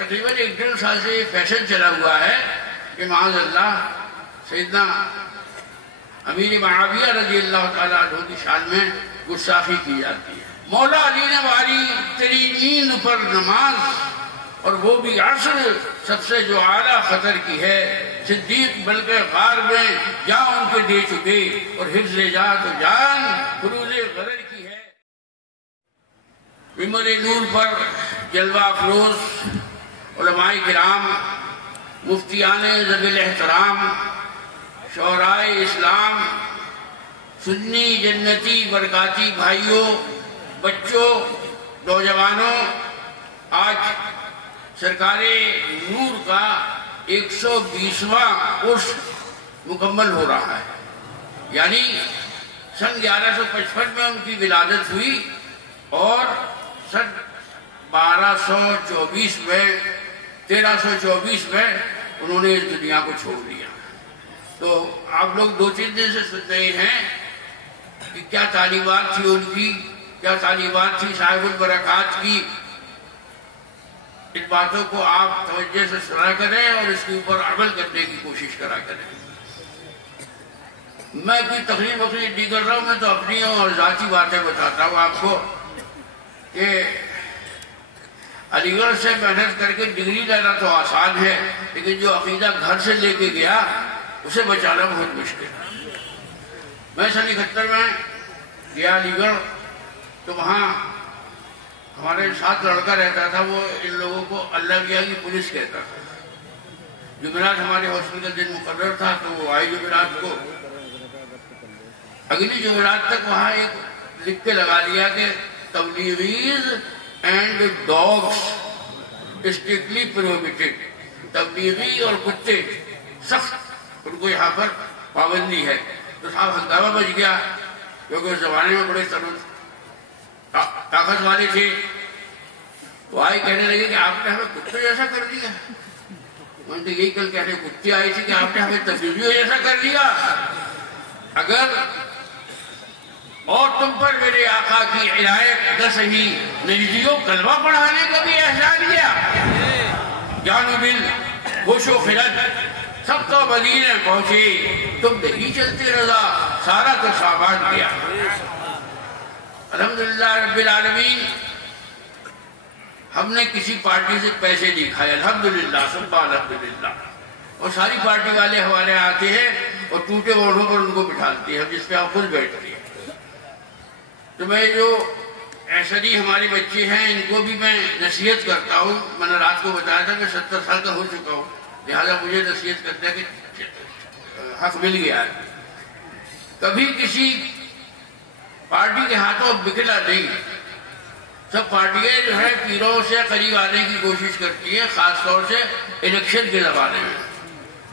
تقریباً 1.5 سال سے یہ فیشن چلا ہوا ہے کہ معاذ اللہ سیدنا امیر معاویہ رضی اللہ تعالیٰ عنہ کی شان میں گستاخی کی جاتی ہے۔ مولا علی نے واری تیری نیند پر نماز، اور وہ بھی عصر سب سے جو اعلیٰ خطر کی ہے، صدیق بلکہ غار میں جاں ان کے دے چکے، اور حفظ جات و جان فروز غرر کی ہے۔ ممبر نور پر جلوہ افروز علماء کرام، مفتیان ذوی الاحترام، شعرائے اسلام، سنی جنتی برکاتی بھائیوں، بچوں، نوجوانوں، آج سرکار نور کا 120واں عرس مکمل ہو رہا ہے، یعنی سن 1155 میں ان کی ولادت ہوئی اور سن 1324 میں انہوں نے اس دنیا کو چھوڑ دیا۔ تو آپ لوگ 2-3 دن سے سن رہے ہیں کہ کیا تعلیمات تھی ان کی، کیا تعلیمات تھی صاحب البرکات کی۔ ان باتوں کو آپ توجہ سے سنا کریں اور اس کے اوپر عمل کرنے کی کوشش کرا کریں۔ میں کوئی تقریر نہیں کر رہا ہوں، میں تو اپنی اور ذاتی باتیں بتاتا ہوں آپ کو کہ علی گڑھ سے محنت کر کے ڈگری لینا تو آسان ہے، لیکن جو عقیدہ گھر سے لے کے گیا اسے بچانا بہت مشکل ہے۔ میں سن 71 میں گیا علی گڑھ، تو وہاں ہمارے ساتھ لڑکا رہتا تھا، وہ ان لوگوں کو اللہ کیا کی پولیس کہتا تھا۔ جمعرات ہمارے ہاسپٹل کا دن مقرر تھا، تو وہ آئی جمعرات کو، اگلی جمعرات تک وہاں ایک لکھ کے لگا دیا کہ تبلیغیز اینڈ ڈاگس اسٹرکٹلی پروہیبٹڈ، تبلیغی اور کتے سخت ان کو یہاں پر پابندی ہے۔ تو صاحب ہنگامہ بچ گیا، کیونکہ اس زمانے میں بڑے طاقت والے تھے۔ وہ آئی کہنے لگے کہ آپ نے ہمیں کتے جیسا کر دیا۔ میں تو یہی کل کہنے کتے آئی تھی کہ آپ نے ہمیں تبلیغیوں جیسا کر دیا۔ اگر اور تم پر میرے آقا کی عنایت نہ سہی، نجدیوں کلمہ پڑھانے کا بھی احسان کیا۔ جانو بل خوش و خلد سب تو مدینے پہنچے، تم نہیں چلتے رضا سارا تو سامان کیا۔ الحمدللہ رب العالمین، ہم نے کسی پارٹی سے پیسے نہیں کھائے، الحمدللہ سبحان الحمدللہ، اور ساری پارٹی والے ہمارے آتے ہیں اور ٹوٹے موڑوں پر ان کو بٹھاتے ہیں جس پہ ہم خود بیٹھتے ہیں۔ تو میں جو ایسری ہمارے بچے ہیں ان کو بھی میں نصیحت کرتا ہوں، میں نے رات کو بتایا تھا کہ 70 سال کا ہو چکا ہوں، لہٰذا مجھے نصیحت کرتا ہے کہ حق مل گیا ہے۔ کبھی کسی پارٹی کے ہاتھوں بکھلا نہیں۔ سب پارٹیاں جو ہے پیروں سے قریب آنے کی کوشش کرتی ہیں، خاص طور سے الیکشن کے زمانے میں۔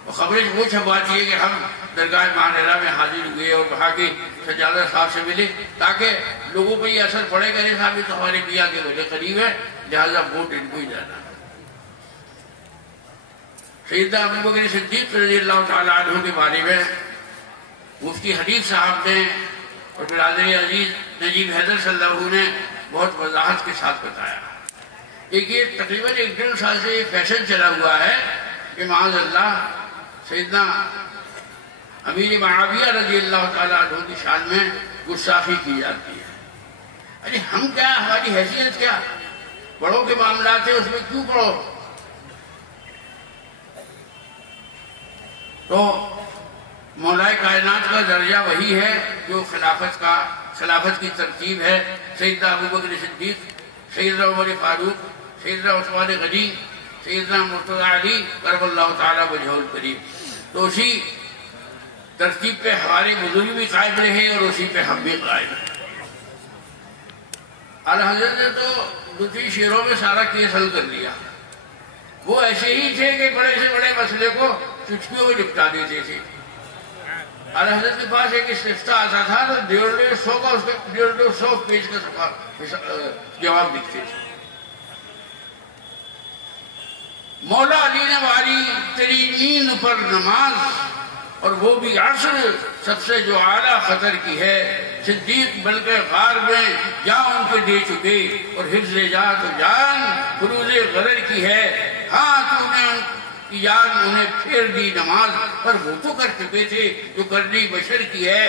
اور خبریں وہ چھپاتی ہے کہ ہم درگاہ مانیرا میں حاضر ہوئے اور وہاں کے سجادہ صاحب سے ملے، تاکہ لوگوں پہ یہ اثر پڑے کہ صاحب یہ تو ہمارے میاں کے بڑے قریب ہے، لہٰذا ووٹ ان کو ہی جانا۔ سیدنا ابو بکر صدیق رضی اللہ تعالیٰ عنہ کے بارے میں مفتی حنیف صاحب نے اور برادری عزیز نجیب حیدر صلی اللہ علیہ نے بہت وضاحت کے ساتھ بتایا۔ ایک یہ تقریباً 1.5 سال سے یہ فیشن چلا ہوا ہے کہ معاذ اللہ سیدنا امیر معاویہ رضی اللہ تعالیٰ عنہ کی شان میں گستاخی کی جاتی ہے۔ ارے ہم کیا، ہماری حیثیت کیا، بڑوں کے معاملات ہیں اس میں کیوں پڑھو؟ تو مولا کائنات کا درجہ وہی ہے جو خلافت کی ترتیب ہے۔ سیدنا ابو بکر صدیق، سیدنا عمر فاروق، سیدنا عثمان غنی، سیدنا مرتضی علی کرم اللہ تعالیٰ وجہہ الکریم۔ تو اسی ترتیب پہ ہمارے بزرگ بھی قائم رہے اور اسی پہ ہم بھی قائم رہے۔ اعلیٰ حضرت نے تو 2-3 شعروں میں سارا کیس حل کر لیا۔ وہ ایسے ہی تھے کہ بڑے سے بڑے مسئلے کو چٹکیوں میں نپٹا دیتے تھے۔ اعلیٰ حضرت کے پاس ایک استفتاء آتا تھا تو 150 کا اس کے 150 پیج کا جواب لکھتے تھے۔ مولا علی نے واری تیری نیند پر نماز، اور وہ بھی عصر سب سے جو اعلیٰ خطر کی ہے، صدیق بلکہ غار میں جاں ان کے دے چکے، اور حفظ جات و جان فروز غرر کی ہے۔ ہاں تو نے کی یاد انہیں پھیر دی نماز، پر وہ تو کر چکے تھے جو کرنی بشر کی ہے۔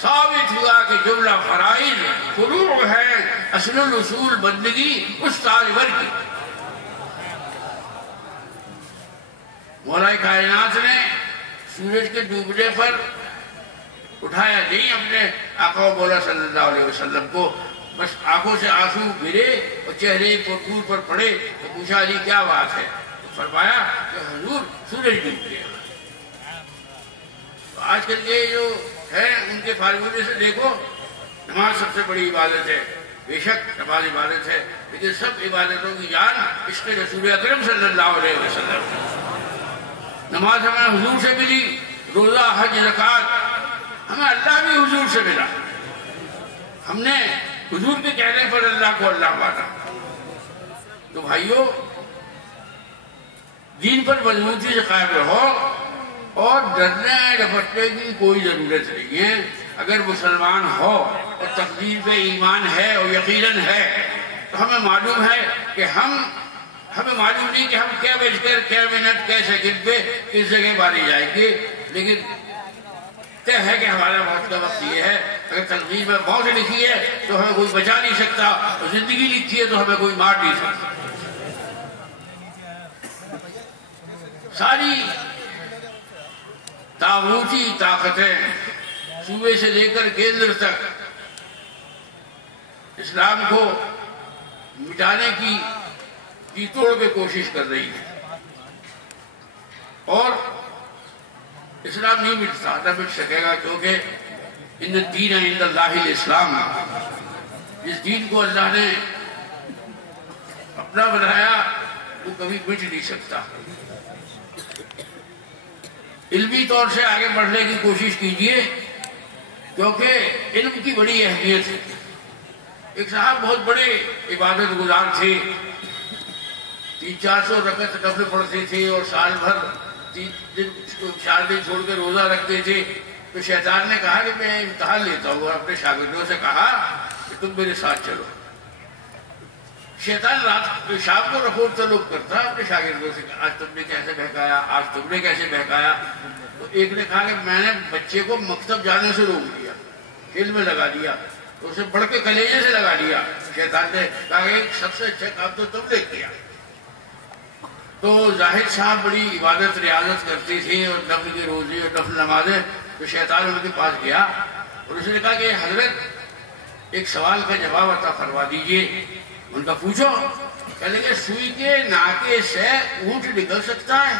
ثابت ہوا کہ جملہ فرائض فروع ہے، اصل الاصول بندگی اس تاجور کی۔ مولا کائنات نے سورج کے ڈوبنے پر اٹھایا نہیں اپنے آقا و مولا صلی اللہ علیہ وسلم کو، بس آنکھوں سے آنسو گرے اور چہرے پر پر پڑے تو پوچھا علی کیا بات ہے؟ تو فرمایا کہ حضور سورج ڈوب گیا۔ تو آج کل کے جو ہے ان کے فارمولے سے دیکھو، نماز سب سے بڑی عبادت ہے، بے شک نماز عبادت ہے، لیکن سب عبادتوں کی جان عشق رسول اکرم صلی اللہ علیہ وسلم۔ نماز ہمیں حضور سے ملی، روزہ حج زکوٰۃ ہمیں اللہ بھی حضور سے ملا، ہم نے حضور کے کہنے پر اللہ کو اللہ مانا۔ تو بھائیو، دین پر مضبوطی سے قائم رہو اور ڈرنے ڈپٹنے کی کوئی ضرورت نہیں ہے۔ اگر مسلمان ہو اور تقدیر پہ ایمان ہے اور یقیناً ہے تو ہمیں معلوم ہے کہ ہمیں معلوم نہیں کہ ہم کیا بج کر کیا منٹ کیا سیکنڈ پہ کس جگہ ماری جائیں گے، لیکن طے ہے کہ ہمارا موت کا وقت یہ ہے۔ اگر تقدیر میں موت لکھی ہے تو ہمیں کوئی بچا نہیں سکتا، اور زندگی لکھی ہے تو ہمیں کوئی مار نہیں سکتا۔ ساری طاغوتی طاقتیں صوبے سے لے کر کیندر تک اسلام کو مٹانے کی توڑ کے کوشش کر رہی ہے، اور اسلام نہیں مٹتا، نہ مٹ سکے گا، کیونکہ ان الدین عند اللہ الاسلام، جس دین کو اللہ نے اپنا بنایا وہ کبھی مٹ نہیں سکتا۔ علمی طور سے آگے بڑھنے کی کوشش کیجئے، کیونکہ علم کی بڑی اہمیت ہے۔ ایک صاحب بہت بڑے عبادت گزار تھے، 300-400 رکعت نفل پڑھتے تھے اور سال بھر 4 دن چھوڑ کے روزہ رکھتے تھے۔ تو شیطان نے کہا کہ میں امتحان لیتا ہوں، اور اپنے شاگردوں سے کہا کہ تم میرے ساتھ چلو۔ شیطان رات شام کو رپورٹ طلب کرتا اپنے شاگردوں سے کہ آج تم نے کیسے بہکایا، آج تم نے کیسے بہکایا۔ تو ایک نے کہا کہ میں نے بچے کو مکتب جانے سے روک دیا، کھیل میں لگا دیا، تو اسے پڑھ کے کلیجے سے لگا دیا۔ شیطان نے کہا کہ سب سے اچھا کام تو تم نے کیا۔ تو زاہد صاحب بڑی عبادت ریاضت کرتے تھے، اور نفل کے روزے اور نفل نمازیں۔ تو شیطان ان کے پاس گیا اور اس نے کہا کہ حضرت ایک سوال کا جواب عطا فرما دیجئے۔ ان کا پوچھو۔ کہنے لگے سوئی کے ناکے سے اونٹ نکل سکتا ہے؟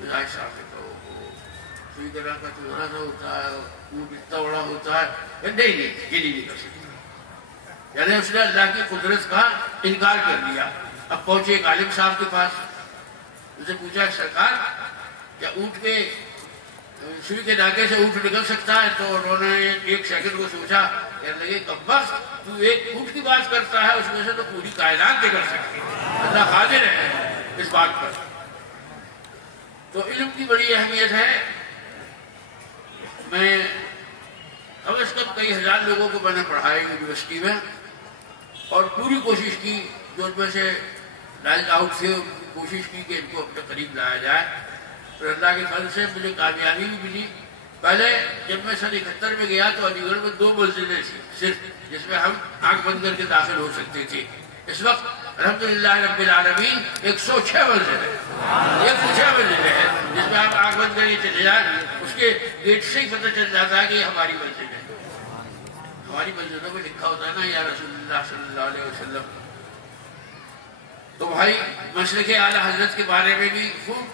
زاہد صاحب نے کہا سوئی کا ناکہ تو بڑا ہوتا ہے، اونٹ اتنا بڑا ہوتا ہے، نہیں یہ نہیں نکل سکتا۔ یعنی اس نے اللہ کی قدرت کا انکار کر دیا۔ اب پہنچے ایک عالم صاحب کے پاس، اسے پوچھا سرکار کیا اونٹ کے سوئی کے ناکے سے اونٹ نکل سکتا ہے؟ تو انہوں نے 1 سیکنڈ کو سوچا، کہنے لگے کبس تو ایک اونٹ کی بات کرتا ہے، اس میں سے تو پوری کائنات نکل سکتی ہے، اللہ قادر ہے اس بات پر۔ تو علم کی بڑی اہمیت ہے۔ میں کم از کم کئی ہزار لوگوں کو میں نے پڑھایا یونیورسٹی میں، اور پوری کوشش کی جو ان میں سے لائن آؤٹ تھے کوشش کی کہ ان کو اپنے قریب لایا جائے، اور اللہ کے فضل سے مجھے کامیابی بھی ملی۔ پہلے جب میں سن 71 میں گیا تو علی گڑھ میں 2 منزلیں تھیں صرف، جس میں ہم آنکھ بند کر کے داخل ہو سکتے تھے۔ اس وقت الحمدللہ رب العالمین 106 منزلیں، 106 منزلیں ہیں، جس میں آپ آنکھ بند کر کے چلے جائیں، اس کے گیٹ سے ہی پتہ چل جاتا ہے کہ یہ ہماری منزل ہے۔ ہماری منزلوں میں لکھا ہوتا ہے نا یا رسول اللہ صلی اللہ علیہ وسلم۔ تو بھائی مسلک اعلی حضرت کے بارے میں بھی خوب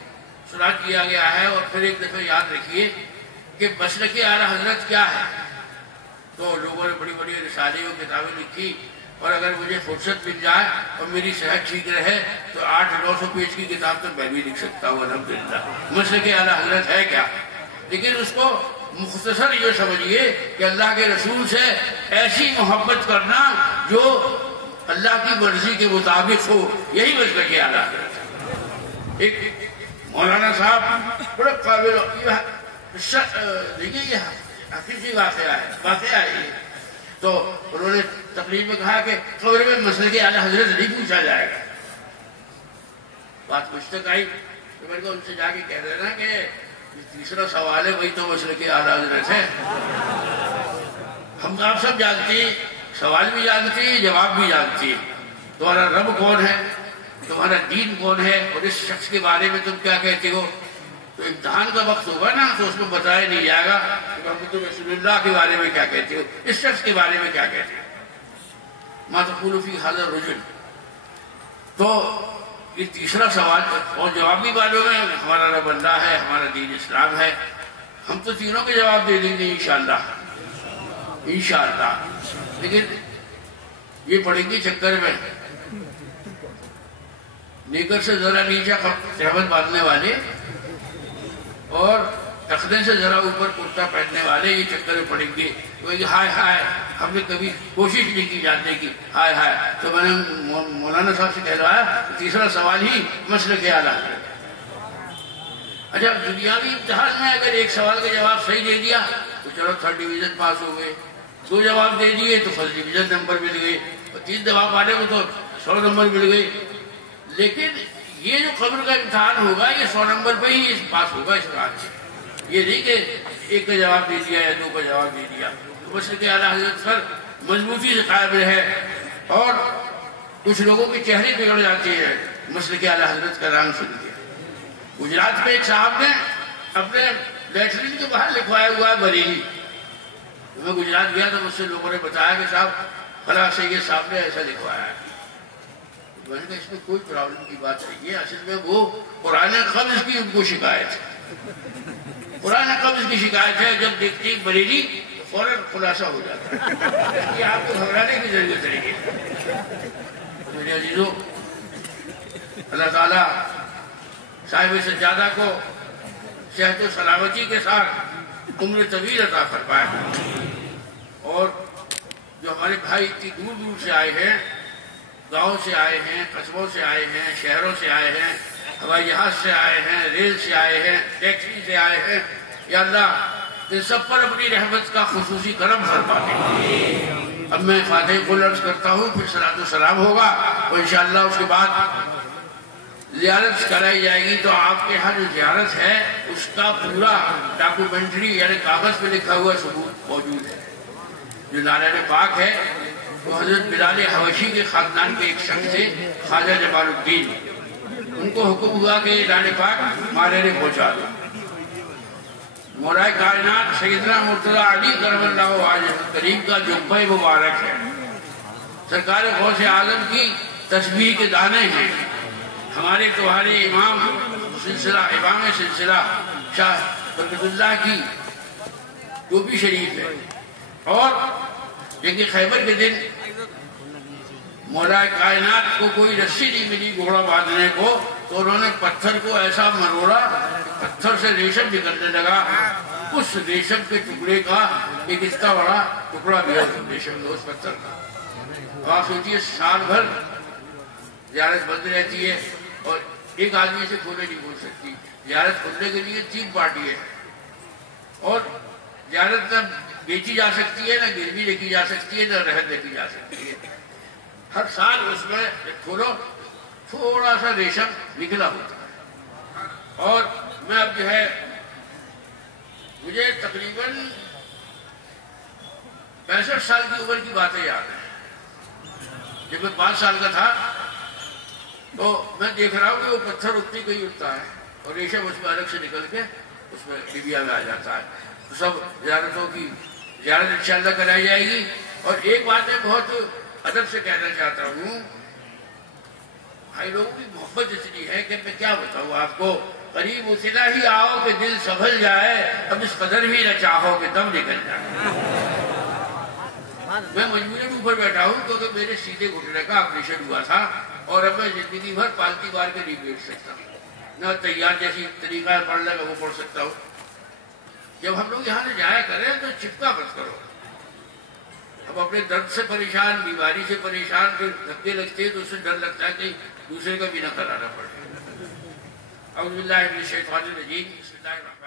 سنا کیا گیا ہے، اور پھر ایک دفعہ یاد رکھیے کہ مسلک اعلی حضرت کیا ہے۔ تو لوگوں نے بڑی بڑی رسالے اور کتابیں لکھی، اور اگر مجھے فرصت مل جائے اور میری صحت ٹھیک رہے تو 800-900 پیج کی کتاب تو میں بھی لکھ سکتا ہوں الحمدللہ۔ مسلک اعلی حضرت ہے کیا؟ لیکن اس کو مختصر یہ سمجھیے کہ اللہ کے رسول سے ایسی محبت کرنا جو اللہ کی مرضی کے مطابق ہو، یہی مسلک اعلی حضرت ہے۔ ایک مولانا صاحب بڑا قابل دیکھیے یہ حقیقی واقعہ ہے یہ۔ تو انہوں نے تقریر میں کہا کہ قبر میں مسلک اعلی حضرت نہیں پوچھا جائے گا، بات مجھ تک آئی تو میرے کو ان سے جا کے کہہ دینا کہ تیسرا سوال ہے وہی تو مسلک اعلیٰ حضرت ہے. ہم آپ سب جانتے ہیں, سوال بھی جانتے ہیں, جواب بھی جانتے ہیں. تمہارا رب کون ہے, تمہارا دین کون ہے, اور اس شخص کے بارے میں تم کیا کہتے ہو. تو امتحان کا وقت ہوگا نا تو اس میں بتایا نہیں جائے گا کہ محمد رسول اللہ کے بارے میں کیا کہتے ہو, اس شخص کے بارے میں کیا کہتے ہو. ما تقول فی ھذا الرجل. تو یہ تیسرا سوال اور جواب بھی معلوم ہے, ہمارا رب اللہ ہے, ہمارا دین اسلام ہے. ہم تو تینوں کے جواب دے دیں گے انشاءاللہ انشاءاللہ. لیکن یہ پڑیں گے چکر میں نیکر سے ذرا نیچے صحبت باندھنے والے اور تختے سے ذرا اوپر کرتا پہننے والے یہ چکر میں پڑیں گے. ہائے ہائے ہم نے کبھی کوشش نہیں کی جاننے کی, ہائے ہائے. تو میں نے مولانا صاحب سے کہلوایا تیسرا سوال ہی مسلک اعلیٰ ہے. اچھا دنیاوی امتحان میں اگر ایک سوال کا جواب صحیح دے دیا تو چلو 3rd ڈویژن پاس ہو گئے, 2 جواب دے دیے تو 1st ڈویژن نمبر مل گئے, اور 3 جواب والے کو تو 100 نمبر مل گئے. لیکن یہ جو قبر کا امتحان ہوگا یہ 100 نمبر پہ ہی پاس ہوگا اس بات سے. یہ نہیں کہ 1 کا جواب دے دیا یا 2 کا جواب دے دیا. مسلک اعلیٰ حضرت پر مضبوطی سے قائم ہے, اور کچھ لوگوں کے چہرے بگڑ جاتے ہیں مسلک اعلیٰ حضرت کا نام سن کے. گجرات میں ایک صاحب نے اپنے لیٹرین کے باہر لکھوایا ہوا ہے بریلی. میں گجرات گیا تو مجھ سے لوگوں نے بتایا کہ صاحب فلاں سید صاحب نے ایسا لکھوایا ہے. میں نے کہا اس میں کوئی پرابلم کی بات نہیں ہے, اصل میں وہ قرآن قبض کی ان کو شکایت ہے, قرآن قبض کی شکایت ہے. جب دیکھتی بریلی فوراً خلاصہ ہو جاتا ہے کہ آپ کو گھبرانے کی ضرورت نہیں ہے. میرے عزیزوں, اللہ تعالیٰ صاحب سجادہ کو صحت و سلامتی کے ساتھ عمر طویل عطا فرمائے, اور جو ہمارے بھائی اتنی دور دور سے آئے ہیں, گاؤں سے آئے ہیں, قصبوں سے آئے ہیں, شہروں سے آئے ہیں, ہوائی جہاز سے آئے ہیں, ریل سے آئے ہیں, ٹیکسی سے آئے ہیں, یا اللہ ان سب پر اپنی رحمت کا خصوصی کرم فرما دے. اب میں فاتحہ کو عرض کرتا ہوں, پھر صلاۃ و سلام ہوگا, اور انشاءاللہ اس کے بعد زیارت کرائی جائے گی. تو آپ کے یہاں جو زیارت ہے اس کا پورا ڈاکومنٹری یعنی کاغذ پہ لکھا ہوا ثبوت موجود ہے. جو نارائن پاک ہے وہ حضرت بلال حبشی کے خاندان کے ایک شخص تھے, خواجہ جمال الدین. ان کو حکم ہوا کہ نارائن پاک مارے پہنچا دو. مولائے کائنات سیدنا مرتضیٰ علی کرم اللہ وجہ کریم کا جبہ مبارک ہے, سرکار غوث اعظم کی تسبیح کے دانے ہیں. ہمارے تمہارے امام سلسلہ شاہ برکت اللہ کی ٹوپی شریف ہے. اور جنگ خیبر کے دن مولائے کائنات کو کوئی رسی نہیں ملی گھوڑا باندھنے کو, تو انہوں نے پتھر کو ایسا مروڑا پتھر سے ریشم نکلنے لگا. اس ریشم کے ٹکڑے کا ایک اتنا بڑا ٹکڑا بھی ہے ریشم کا, اس پتھر کا. آپ سوچیے سال بھر زیارت بند رہتی ہے اور ایک آدمی سے کھولے نہیں بول سکتی. زیارت کھولنے کے لیے 3 پارٹی ہے, اور زیارت نہ بیچی جا سکتی ہے, نہ گروی لکھی جا سکتی ہے, نہ رہن لکھی جا سکتی ہے. ہر سال اس میں کھولو تھوڑا سا ریشم نکلا ہوتا ہے. اور میں اب جو ہے مجھے تقریباً 65 سال کی عمر کی باتیں یاد ہیں. جب میں 5 سال کا تھا تو میں دیکھ رہا ہوں کہ وہ پتھر اٹھتی کہیں اٹھتا ہے اور ریشم اس میں الگ سے نکل کے اس میں ڈبیا میں آ جاتا ہے. تو سب زیارتوں کی زیارت انشاءاللہ کرائی جائے گی. اور ایک بات میں بہت ادب سے کہنا چاہتا ہوں, بھائی لوگوں کی محبت اتنی ہے کہ میں کیا بتاؤں آپ کو. قریب اتنا ہی آؤ کہ دل سنبھل جائے, اب اس قدر بھی نہ چاہو کہ دم نکل جائے. میں مجبوراً اوپر بیٹھا ہوں کیونکہ میرے سیدھے گھٹنے کا آپریشن ہوا تھا, اور اب میں زندگی بھر پالتی بار کے نہیں بیٹھ سکتا, نہ تیار جیسی طریقہ پڑھنے کا وہ پڑھ سکتا ہوں. جب ہم لوگ یہاں سے جایا کریں تو چپکا مت کرو. اب اپنے درد سے پریشان, بیماری سے پریشان, پھر دھکے لگتے ہیں تو اس سے ڈر لگتا ہے کہ دوسرے کا بھی نہ کرانا پڑے. اعوذ باللہ من الشیطان الرجیم, بسم اللہ الرحمن